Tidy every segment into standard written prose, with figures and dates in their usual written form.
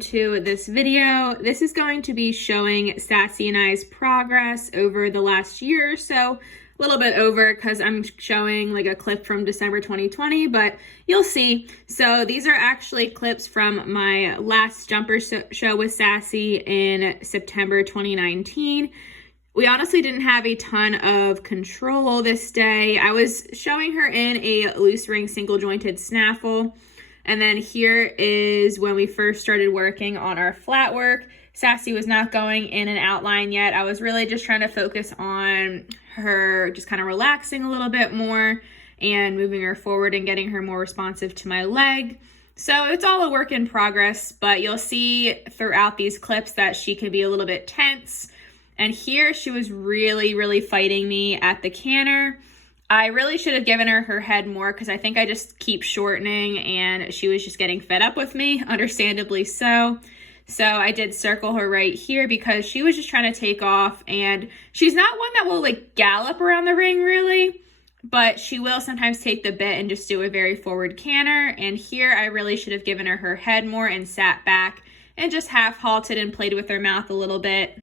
to this video. This is going to be showing Sassy and I's progress over the last year or so. A little bit over because I'm showing like a clip from December 2020, but you'll see. So these are actually clips from my last jumper show with Sassy in September 2019. We honestly didn't have a ton of control this day. I was showing her in a loose ring single jointed snaffle. And then here is when we first started working on our flat work. Sassy was not going in an outline yet. I was really just trying to focus on her just kind of relaxing a little bit more and moving her forward and getting her more responsive to my leg. So it's all a work in progress, but you'll see throughout these clips that she can be a little bit tense. And here she was really fighting me at the canter. I really should have given her head more because I think I just keep shortening and she was just getting fed up with me, understandably so. So I did circle her right here because she was just trying to take off, and she's not one that will like gallop around the ring really, but she will sometimes take the bit and just do a very forward canter. And here I really should have given her head more and sat back and just half halted and played with her mouth a little bit.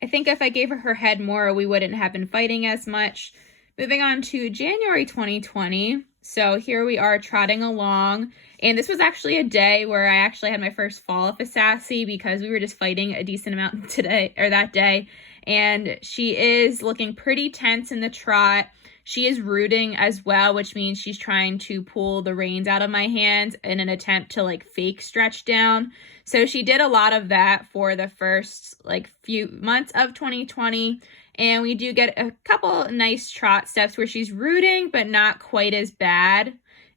I think if I gave her head more, we wouldn't have been fighting as much. Moving on to January 2020. So here we are trotting along. And this was actually a day where I actually had my first fall off of Sassy because we were just fighting a decent amount that day. And she is looking pretty tense in the trot. She is rooting as well, which means she's trying to pull the reins out of my hands in an attempt to like fake stretch down. So she did a lot of that for the first like few months of 2020. And we do get a couple nice trot steps where she's rooting, but not quite as bad.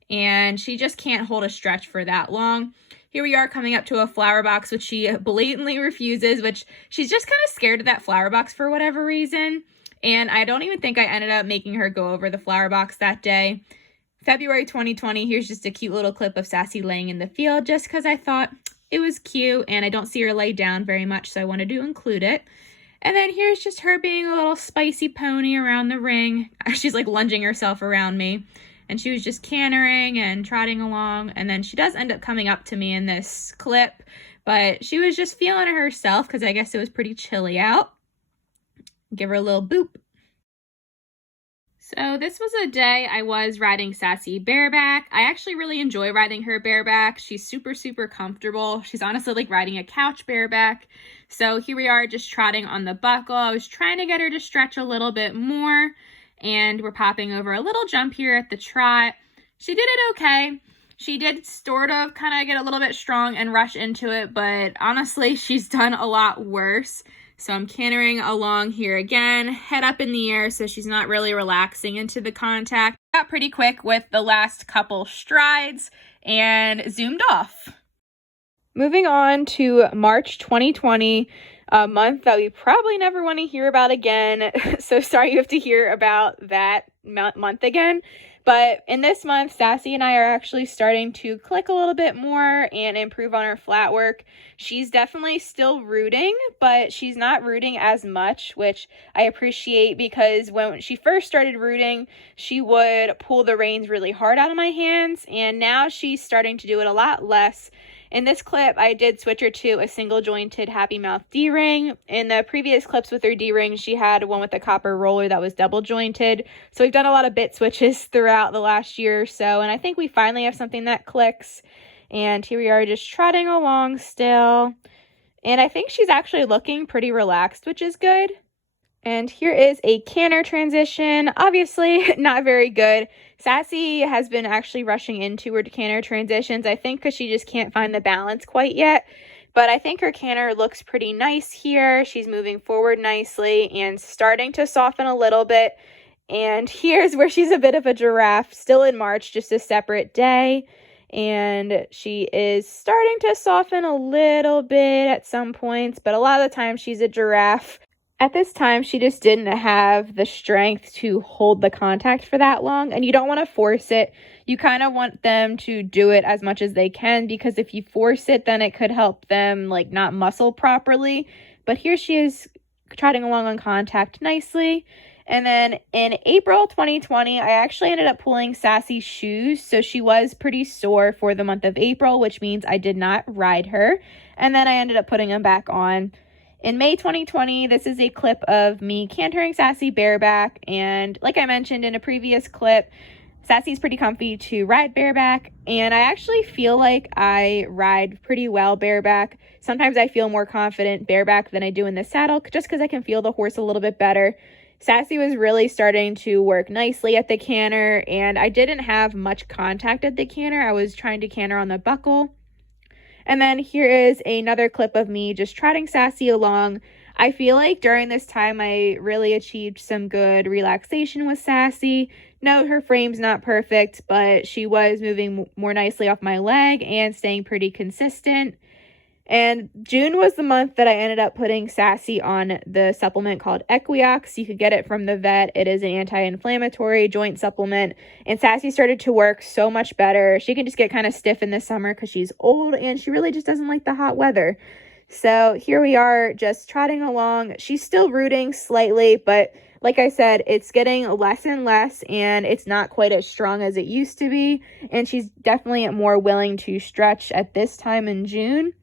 And she just can't hold a stretch for that long. Here we are coming up to a flower box, which she blatantly refuses, which she's just kind of scared of that flower box for whatever reason. And I don't even think I ended up making her go over the flower box that day. February 2020, here's just a cute little clip of Sassy laying in the field just because I thought it was cute and I don't see her lay down very much, so I wanted to include it. And then here's just her being a little spicy pony around the ring. She's like lunging herself around me. And she was just cantering and trotting along. And then she does end up coming up to me in this clip. But she was just feeling it herself because I guess it was pretty chilly out. Give her a little boop. So this was a day I was riding Sassy bareback. I actually really enjoy riding her bareback. She's super comfortable. She's honestly like riding a couch bareback. So here we are just trotting on the buckle. I was trying to get her to stretch a little bit more. And we're popping over a little jump here at the trot. She did it okay. She did sort of kind of get a little bit strong and rush into it, but honestly, she's done a lot worse. So I'm cantering along here again, head up in the air so she's not really relaxing into the contact. Got pretty quick with the last couple strides and zoomed off. Moving on to March 2020, a month that we probably never want to hear about again. So sorry you have to hear about that month again. But in this month, Sassy and I are actually starting to click a little bit more and improve on her flat work. She's definitely still rooting, but she's not rooting as much, which I appreciate because when she first started rooting, she would pull the reins really hard out of my hands. And now she's starting to do it a lot less. In this clip, I did switch her to a single jointed Happy Mouth D-ring. In the previous clips with her D-ring, she had one with a copper roller that was double jointed. So we've done a lot of bit switches throughout the last year or so, and I think we finally have something that clicks. And here we are just trotting along still. And I think she's actually looking pretty relaxed, which is good. And here is a canter transition. Obviously, not very good. Sassy has been actually rushing into her canter transitions, I think because she just can't find the balance quite yet. But I think her canter looks pretty nice here. She's moving forward nicely and starting to soften a little bit. And here's where she's a bit of a giraffe, still in March, just a separate day. And she is starting to soften a little bit at some points, but a lot of the time she's a giraffe. At this time, she just didn't have the strength to hold the contact for that long, and you don't want to force it. You kind of want them to do it as much as they can, because if you force it, then it could help them like not muscle properly. But here she is trotting along on contact nicely. And then in April 2020, I actually ended up pulling Sassy's shoes. So she was pretty sore for the month of April, which means I did not ride her. And then I ended up putting them back on. In May 2020, this is a clip of me cantering Sassy bareback. And like I mentioned in a previous clip, Sassy's pretty comfy to ride bareback. And I actually feel like I ride pretty well bareback. Sometimes I feel more confident bareback than I do in the saddle, just because I can feel the horse a little bit better. Sassy was really starting to work nicely at the canter, and I didn't have much contact at the canter. I was trying to canter on the buckle. And then here is another clip of me just trotting Sassy along. I feel like during this time I really achieved some good relaxation with Sassy. No, her frame's not perfect, but she was moving more nicely off my leg and staying pretty consistent. And June was the month that I ended up putting Sassy on the supplement called Equiox. You could get it from the vet. It is an anti-inflammatory joint supplement. And Sassy started to work so much better. She can just get kind of stiff in the summer because she's old and she really just doesn't like the hot weather. So here we are just trotting along. She's still rooting slightly, but like I said, it's getting less and less, and it's not quite as strong as it used to be. And she's definitely more willing to stretch at this time in June.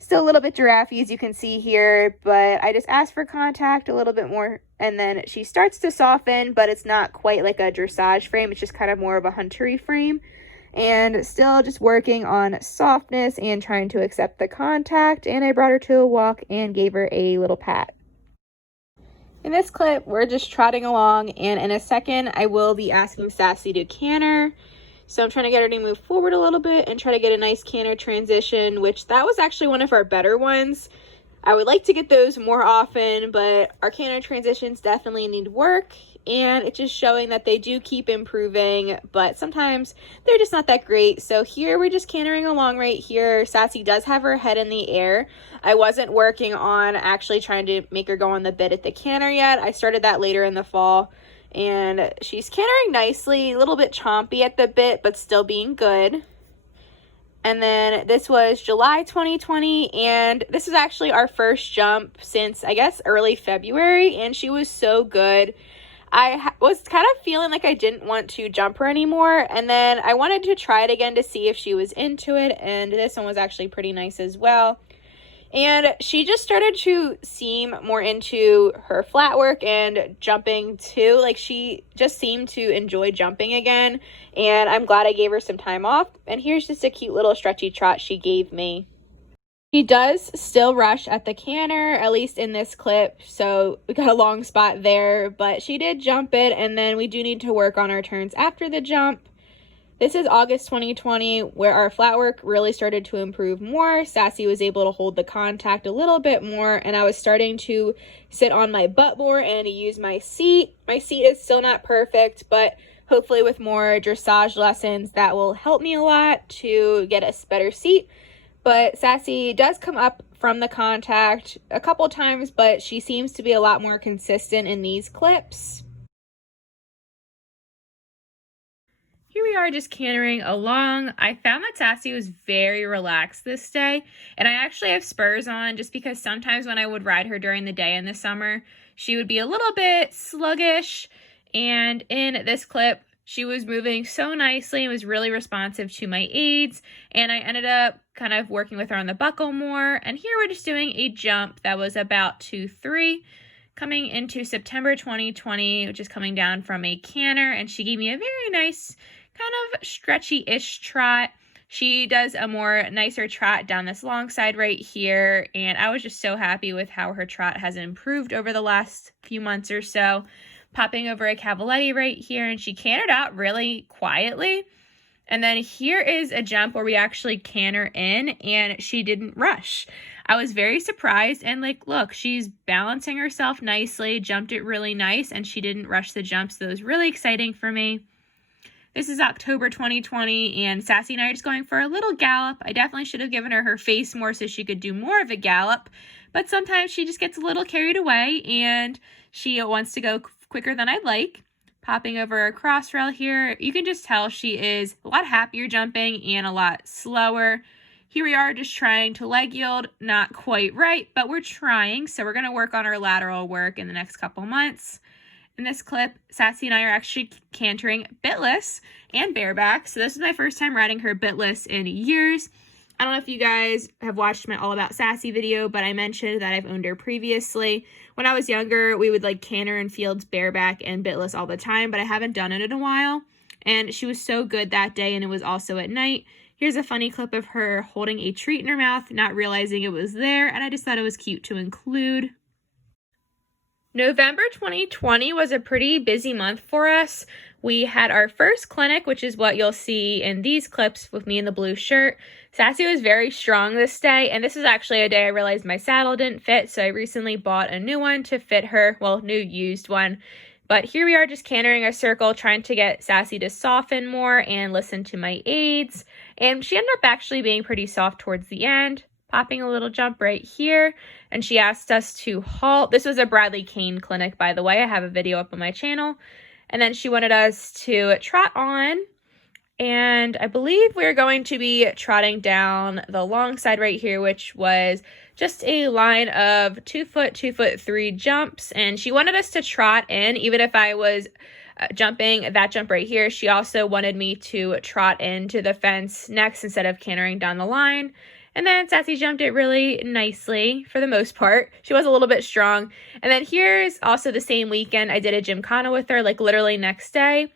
Still a little bit giraffe-y, as you can see here, but I just asked for contact a little bit more, and then she starts to soften, but it's not quite like a dressage frame. It's just kind of more of a huntery frame, and still just working on softness and trying to accept the contact. And I brought her to a walk and gave her a little pat. In this clip, we're just trotting along, and in a second, I will be asking Sassy to canter. So I'm trying to get her to move forward a little bit and try to get a nice canter transition, which that was actually one of our better ones. I would like to get those more often, but our canter transitions definitely need work, and it's just showing that they do keep improving, but sometimes they're just not that great. So here we're just cantering along right here. Sassy does have her head in the air. I wasn't working on actually trying to make her go on the bit at the canter yet. I started that later in the fall. And she's cantering nicely, a little bit chompy at the bit, but still being good. And then this was July 2020, and this was actually our first jump since, I guess, early February, and she was so good. I was kind of feeling like I didn't want to jump her anymore, and then I wanted to try it again to see if she was into it, and this one was actually pretty nice as well. And she just started to seem more into her flat work and jumping too. Like, she just seemed to enjoy jumping again. And I'm glad I gave her some time off. And here's just a cute little stretchy trot she gave me. She does still rush at the canter, at least in this clip. So we got a long spot there. But she did jump it. And then we do need to work on our turns after the jump. This is August 2020, where our flat work really started to improve more. Sassy was able to hold the contact a little bit more, and I was starting to sit on my butt more and use my seat. My seat is still not perfect, but hopefully with more dressage lessons, that will help me a lot to get a better seat. But Sassy does come up from the contact a couple times, but she seems to be a lot more consistent in these clips. Here we are just cantering along. I found that Sassy was very relaxed this day, and I actually have spurs on just because sometimes when I would ride her during the day in the summer, she would be a little bit sluggish, and in this clip, she was moving so nicely and was really responsive to my aids, and I ended up kind of working with her on the buckle more, and here we're just doing a jump that was about 2-3, coming into September 2020, which is coming down from a canter, and she gave me a very nice kind of stretchy-ish trot. She does a more nicer trot down this long side right here, and I was just so happy with how her trot has improved over the last few months or so. Popping over a cavaletti right here, and she cantered out really quietly. And then here is a jump where we actually canter in, and she didn't rush. I was very surprised, and like, look, she's balancing herself nicely, jumped it really nice, and she didn't rush the jump, so it was really exciting for me. This is October 2020, and Sassy and I are just going for a little gallop. I definitely should have given her face more so she could do more of a gallop, but sometimes she just gets a little carried away, and she wants to go quicker than I'd like. Popping over a cross rail here, you can just tell she is a lot happier jumping and a lot slower. Here we are just trying to leg yield, not quite right, but we're trying, so we're going to work on our lateral work in the next couple months. In this clip, Sassy and I are actually cantering bitless and bareback. So this is my first time riding her bitless in years. I don't know if you guys have watched my All About Sassy video, but I mentioned that I've owned her previously. When I was younger, we would like canter in fields bareback and bitless all the time, but I haven't done it in a while. And she was so good that day, and it was also at night. Here's a funny clip of her holding a treat in her mouth, not realizing it was there, and I just thought it was cute to include. November 2020 was a pretty busy month for us. We had our first clinic, which is what you'll see in these clips with me in the blue shirt. Sassy was very strong this day, and this is actually a day I realized my saddle didn't fit, so I recently bought a new one to fit her, well, new used one. But here we are just cantering a circle, trying to get Sassy to soften more and listen to my aids. And she ended up actually being pretty soft towards the end, popping a little jump right here. And she asked us to halt. This was a Bradley cane clinic, by the way. I have a video up on my channel. And then she wanted us to trot on. And I believe we're going to be trotting down the long side right here, which was just a line of 2 foot, 2 foot 3 jumps. And she wanted us to trot in, even if I was jumping that jump right here. She also wanted me to trot into the fence next instead of cantering down the line. And then Sassy jumped it really nicely for the most part. She was a little bit strong. And then here's also the same weekend I did a gymkhana with her, like literally next day.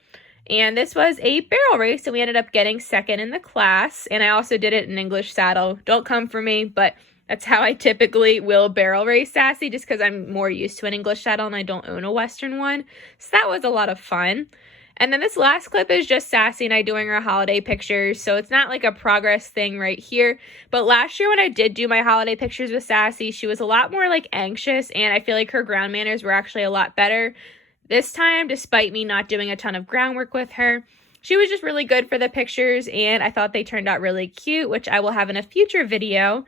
And this was a barrel race, and we ended up getting second in the class. And I also did it in English saddle. Don't come for me, but that's how I typically will barrel race Sassy, just because I'm more used to an English saddle and I don't own a Western one. So that was a lot of fun. And then this last clip is just Sassy and I doing our holiday pictures. So it's not like a progress thing right here. But last year when I did do my holiday pictures with Sassy, she was a lot more like anxious, and I feel like her ground manners were actually a lot better. This time, despite me not doing a ton of groundwork with her, she was just really good for the pictures, and I thought they turned out really cute, which I will have in a future video.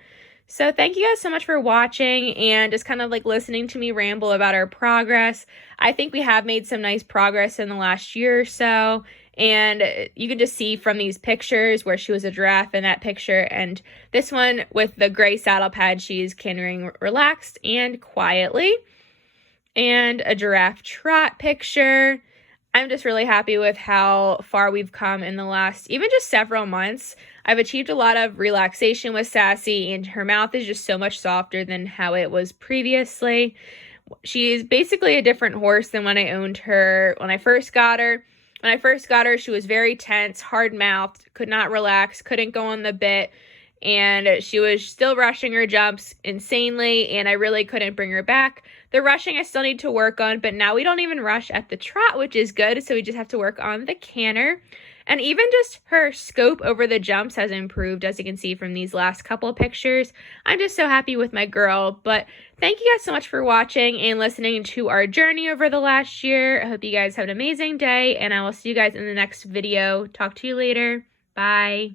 So thank you guys so much for watching and just kind of like listening to me ramble about our progress. I think we have made some nice progress in the last year or so, and you can just see from these pictures where she was a giraffe in that picture, and this one with the gray saddle pad, she's cantering relaxed and quietly, and a giraffe trot picture. I'm just really happy with how far we've come in the last, even just several months. I've achieved a lot of relaxation with Sassy, and her mouth is just so much softer than how it was previously. She's basically a different horse than when I owned her, when I first got her. When I first got her, she was very tense, hard-mouthed, could not relax, couldn't go on the bit, and she was still rushing her jumps insanely, and I really couldn't bring her back. The rushing I still need to work on, but now we don't even rush at the trot, which is good, so we just have to work on the canter. And even just her scope over the jumps has improved, as you can see from these last couple of pictures. I'm just so happy with my girl. But thank you guys so much for watching and listening to our journey over the last year. I hope you guys have an amazing day, and I will see you guys in the next video. Talk to you later. Bye.